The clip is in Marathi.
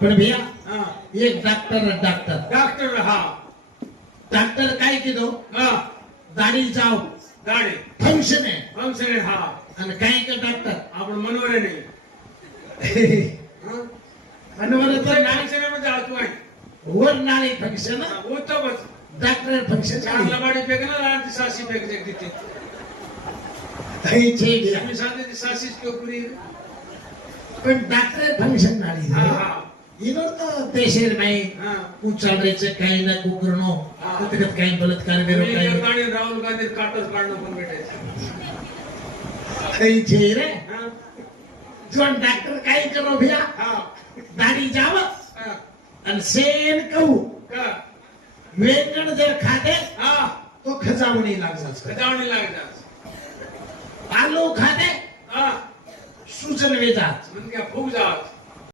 पण भैया हाँ एक डॉक्टर डॉक्टर हा डॉक्टर काय कीधो हा दाढी जाव दाढी फंक्शन आहे फंक्शन हा आणि काय का डॉक्टर आपण मनोरे नाही मनोरंजन फंक्शन मध्ये आतो आहे वर नाळे फंक्शन होतं बस डॉक्टर फंक्शन चांगला बाडी फेकणार आणि सासी फेक देते मी सांगते ती सासीच किंवा पुरी पण डॉक्टर फंक्शन नाळी हा हा इनो तो पेशेंट नाही हा उचालायचं काही ना कुकरणो त्याच्यात काही बलात्कार बिरो काही आणि राहुल गांधी काटच काढणं पण भेटायचं काही छे रे हा जो डॉक्टर काय करो भैया हा दाढी जाव हा आणि सेन कहू का वेंगण जर खाते हा तो खजावणी लागजाच जावणी लागतात आलू खाते हा सुचन वेजात म्हणजे फुग जात